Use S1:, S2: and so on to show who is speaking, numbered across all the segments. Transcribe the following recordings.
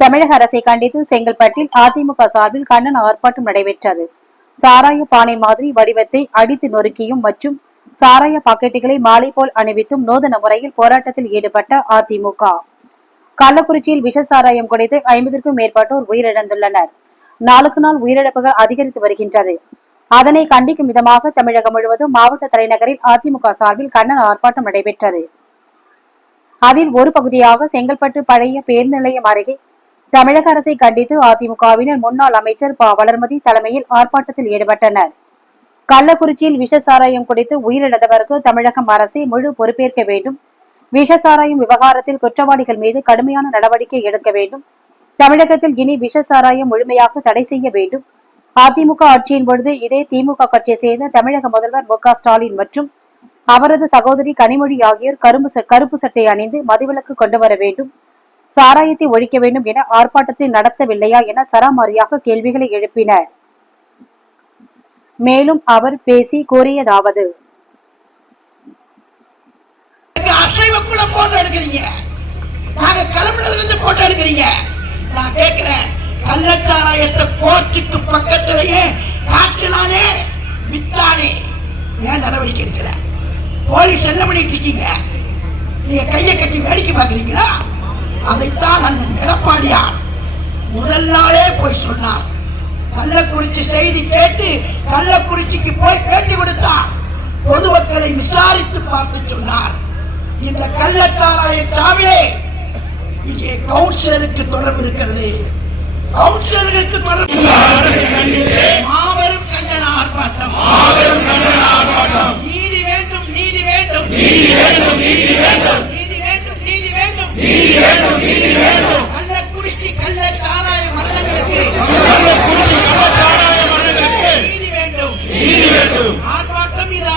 S1: தமிழக அரசை கண்டித்து செங்கல்பட்டில் அதிமுக சார்பில் கண்டன ஆர்ப்பாட்டம் நடைபெற்றது. சாராய பானை மாதிரி வடிவத்தை அடித்து நொறுக்கியும் மற்றும் சாராய பாக்கெட்டுகளை மாலை போல் அணிவித்தும் நூதன முறையில் போராட்டத்தில் ஈடுபட்ட அதிமுக. கள்ளக்குறிச்சியில் விஷ சாராயம் குடித்து ஐம்பதற்கும் மேற்பட்டோர் உயிரிழந்துள்ளனர். நாளுக்கு நாள் உயிரிழப்புகள் அதிகரித்து வருகின்றது. அதனை கண்டிக்கும் விதமாக தமிழகம் முழுவதும் மாவட்ட தலைநகரில் அதிமுக சார்பில் கண்டன ஆர்ப்பாட்டம் நடைபெற்றது. அதில் ஒரு பகுதியாக செங்கல்பட்டு பழைய பேருந்து நிலையம் அருகே தமிழக அரசை கண்டித்து அதிமுகவினர் முன்னாள் அமைச்சர் ப. வளர்மதி தலைமையில் ஆர்ப்பாட்டத்தில் ஈடுபட்டனர். கள்ளக்குறிச்சியில் விஷ சாராயம் குடித்து உயிரிழந்தவருக்கு தமிழகம் அரசே முழு பொறுப்பேற்க வேண்டும். விஷ சாராயம் விவகாரத்தில் குற்றவாளிகள் மீது கடுமையான நடவடிக்கை எடுக்க வேண்டும். தமிழகத்தில் இனி விஷ சாராயம் முழுமையாக தடை செய்ய வேண்டும். அதிமுக ஆட்சியின் பொழுது இதே திமுக கட்சியை சேர்ந்த தமிழக முதல்வர் மு. ஸ்டாலின் மற்றும் அவரது சகோதரி கனிமொழி ஆகியோர் கரும்பு கருப்பு சட்டை அணிந்து மதுவிலக்கு கொண்டு வர வேண்டும். சாராயத்தை ஒழிக்க வேண்டும் என ஆர்ப்பாட்டத்தை நடத்தவில்லையா என சராமாரியாக கேள்விகளை எழுப்பினர். மேலும் அவர் பேசி கூறியதாவது.
S2: எங்க அசைவ கூட போட்டோ எடுக்கிறீங்க. நாங்க கிளம்பினதுல இருந்து போட்டோ எடுக்கிறீங்க. நான் கேட்கிறேன் கள்ளச்சாராயத்தை கோர்ட்டுக்கு பக்கத்திலேயே காய்ச்சலானே வித்தானே ஏன் நடவடிக்கை எடுக்கல? போலீஸ் என்ன பண்ணிட்டு இருக்கீங்க? நீங்க கையை கட்டி வேடிக்கை பார்க்குறீங்களா? அதைத்தான் அண்ணன் எடப்பாடியார் முதல் நாளே போய் சொன்னார். கள்ளக்குறிச்சி செய்தி கேட்டு கள்ளக்குறிச்சிக்கு போய் பேட்டி கொடுத்தார். பொதுமக்களை விசாரித்து பார்த்து சொன்னார். இந்த கள்ளச்சாராய சாவிலே இங்கே கவுன்சிலருக்கு தொடர்பு இருக்கிறது. கவுன்சிலருக்கு தொடர்பு வேண்டும் ஆர்ப்பாட்டம் இது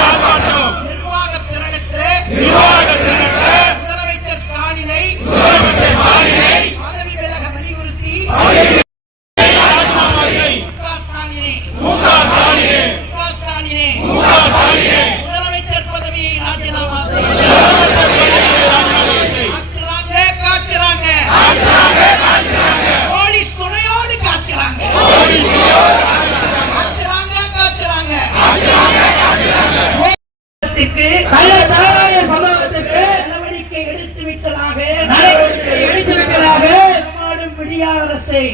S2: ஆர்ப்பாட்டம். நிர்வாக திறனற்ற நிர்வாக திறனற்ற முதலமைச்சர் ஸ்டாலினை முதலமைச்சர் ஸ்டாலினை பதவி விலக வலியுறுத்தி முதலமைச்சர் நடவடிக்கை எடுத்து விட்டதாக
S3: நடவடிக்கை
S2: நடமாடும் விடியா அரசை.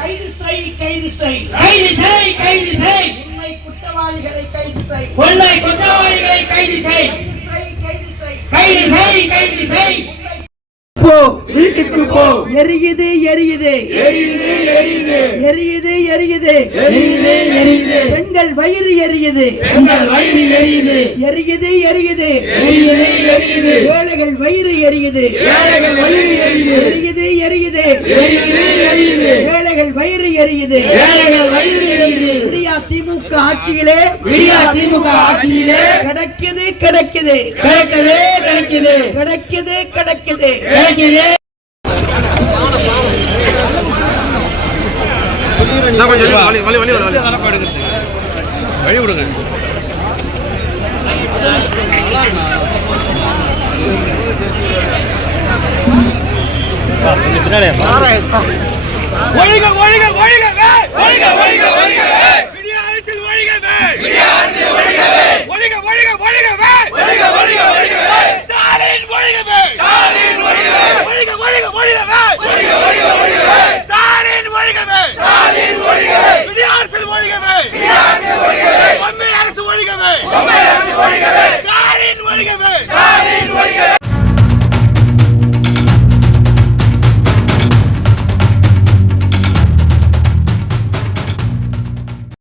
S2: கைது செய் கைது செய்.
S3: கைது செய் கைது செய்.
S2: உண்மை குற்றவாளிகளை கைது செய்.
S3: உண்மை குற்றவாளிகளை கைது செய்.
S2: கைது செய் கைது செய்.
S3: கைது செய் கைது செய்.
S2: போ.
S3: வீட்டுக்கு போ.
S2: எரியுது எரியுது.
S3: எரியுது எரியுது.
S2: எரியுது எரியுது.
S3: எரியுது எரியுது.
S2: பெண்கள் வயிறு எரியுது.
S3: உங்கள் வயிறு எரியுது.
S2: எரியுது எரியுது.
S3: எரியுது எரியுது.
S2: ஏழைகள் வயிறு எரியுது.
S3: ஏழைகள் வயிறு எரியுது.
S2: எரியுது எரியுது.
S3: எரியுது எரியுது.
S2: ஏழைகள் வயிறு எரியுது.
S3: ஏழைகள் வயிறு எரியுது.
S2: இந்தியா திமுக ஆட்சியிலே
S3: விடியா திமுக ஆட்சியிலே
S2: கிடைக்குது கிடைக்குது.
S3: கிடைக்குது கிடைக்குது.
S2: கிடைக்குது கிடைக்குது.
S3: கிடைக்குது.
S4: கொஞ்சம் வழி வழி வழி வழி வழி விடுங்க
S3: ஒழிக ஒழிக ஒழிக ஒழிகவே ஒழிக ஒழிக ஒழிகவே!